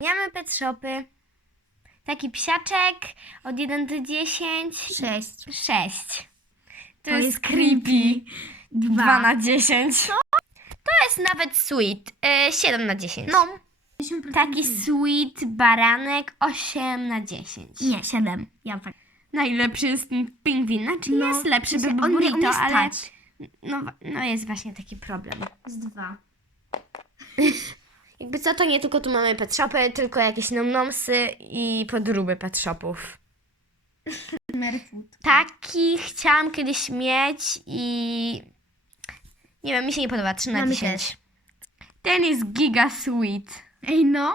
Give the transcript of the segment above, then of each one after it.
Mamy pet shopy. Taki psiaczek od 1 do 10. 6. 6. To, To jest, jest creepy. creepy. 2 2. na 10. To jest nawet sweet. Y, 7 na 10. No. Taki sweet baranek 8 na 10. Nie, 7. Ja tak. Najlepszy jest pingwin. Znaczy No, jest lepszy, by nie burrito, ale no, no jest właśnie taki problem. Z 2. Jakby co, to nie tylko tu mamy pet shopy, tylko jakieś nomnomsy i podróby pet shopów. Merfood. Taki chciałam kiedyś mieć i nie wiem, mi się nie podoba. 3 na No, mi 10. Ten jest giga sweet. Ej, no.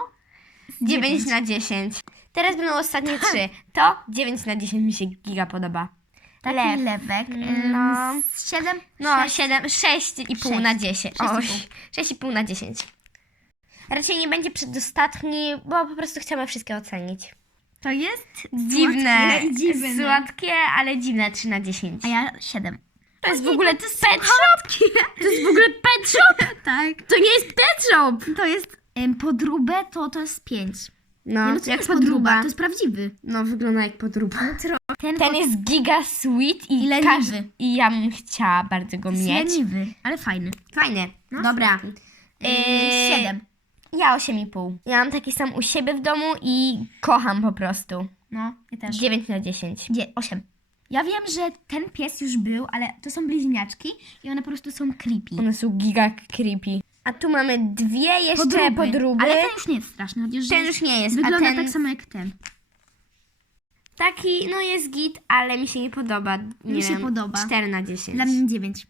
9 na 10. Teraz będą ostatnie 3. To 9 na 10 mi się giga podoba. Taki Lew. lewek. No. No. 7. No, 7, 6,5 na 10. O, 6,5. 6,5 na 10. Raczej nie będzie przedostatni, bo po prostu chcemy wszystkie ocenić. To jest Dziwne. Słodkie i dziwne. Słodkie, ale dziwne 3 na 10. A ja 7. To jest w ogóle pet shop. To jest w ogóle pet shop. tak. To nie jest pet shop. To jest em, podróbę, to to jest 5. No, Nie, no to jak podróba, to jest prawdziwy. No, wygląda jak podróba. Ten, Ten jest giga sweet i, I leniwy. każ- I ja bym chciała bardzo go jest mieć. leniwy, ale fajny. Fajnie. No, Dobra. Eee, 7. Ja 8,5. Ja mam taki sam u siebie w domu i kocham po prostu. No, ja też. 9 na 10. Gdzie? 8. Ja wiem, że ten pies już był, ale to są bliźniaczki i one po prostu są creepy. One są giga creepy. A tu mamy dwie jeszcze podróby. Ale ten już nie jest straszny, chociaż Ten już nie jest, wygląda a ten tak samo jak ten. taki, no jest git, ale mi się nie podoba. Nie Mi się wiem, podoba. 4 na 10. Dla mnie 9.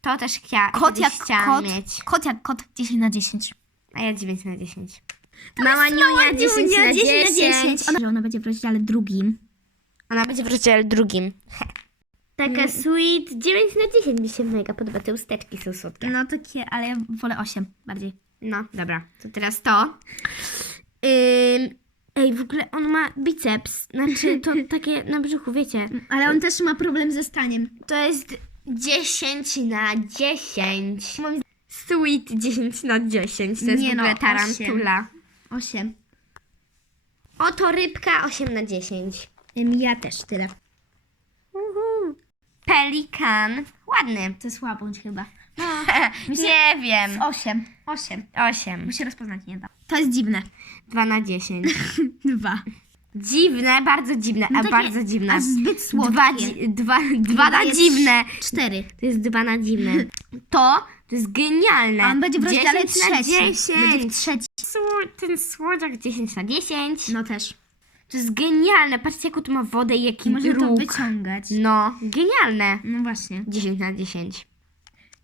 To też chcia, Kot kiedyś jak chciałam kot. mieć. Kot jak kot 10 na 10. A ja 9 na 10. Mała niunia 10 na 10. Ona, że ona będzie w rozdziale drugim. Ona będzie w rozdziale drugim. Taka Mm. sweet 9 na 10 mi się mega podoba. Te usteczki są słodkie. No takie, ale ja wolę 8 bardziej. No, dobra. To teraz to. Ym, ej, w ogóle on ma biceps. Znaczy to takie na brzuchu, wiecie. Ale on też ma problem ze staniem. To jest 10 na 10. Sweet 10 na 10. To jest Nie w ogóle no, tarantula. 8. Oto rybka 8 na 10. Ja też tyle. Uhu. Pelikan. Ładny. To jest łabądź chyba. No, nie wiem. 8. 8. 8. Bo się rozpoznać nie da. To jest dziwne. 2 na 10. 2. Dziwne, bardzo dziwne, a bardzo dziwne. Aż zbyt słodkie. Dwa, dzi- dwa, dwa na dziwne. 4. To jest dwa na dziwne. To, to jest genialne. A on będzie w rozdziale 10 na trzecim. 10. Będzie w trzecim. Sło- Ten słodziak 10 na 10. No też. To jest genialne. Patrzcie, jaką tu ma wodę i jaki Można to wyciągać. No, genialne. No właśnie. 10 na 10.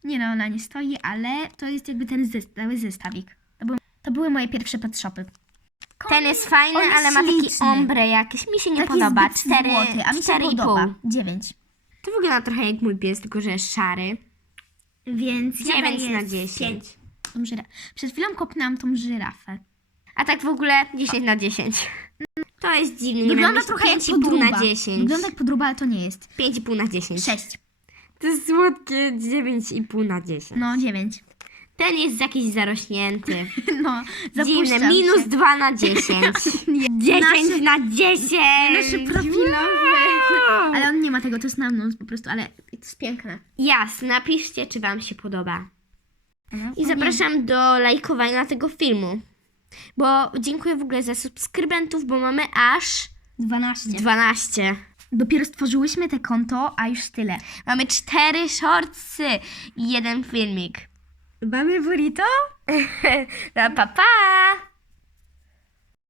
Nie no, ona nie stoi, ale to jest jakby ten zes- cały zestawik. To były, to były moje pierwsze pet shopy. Ten jest fajny, On jest ale ma taki śliczny. ombre jakieś. Mi się nie Taki podoba. zbyt 4, złoty, a mi się 4,5. podoba. 9. To wygląda trochę jak mój pies, tylko że jest szary. Więc 9 na 10. Tą żyra- Przed chwilą kopnęłam tą żyrafę. A tak w ogóle 10 na 10. To jest dziwne. Nie Wygląda trochę jak 5,5 podruba. na 10. Wygląda jak podruba, ale to nie jest. 5,5 na 10. 6. To jest słodkie 9,5 na 10. No, 9. Ten jest jakiś zarośnięty. No, Dziwne. zapuszczam Minus się. 2 na 10. 10 Nasze- na 10. Nasze profilowe. Wow. Ale on nie ma tego, to jest na mną po prostu, ale to jest piękne. Jasne, napiszcie, czy Wam się podoba. No, I zapraszam do lajkowania tego filmu. Bo dziękuję w ogóle za subskrybentów, bo mamy aż 12. 12. Dopiero stworzyłyśmy te konto, a już tyle. Mamy cztery shortsy i jeden filmik. Mamy burrito? No, pa, pa!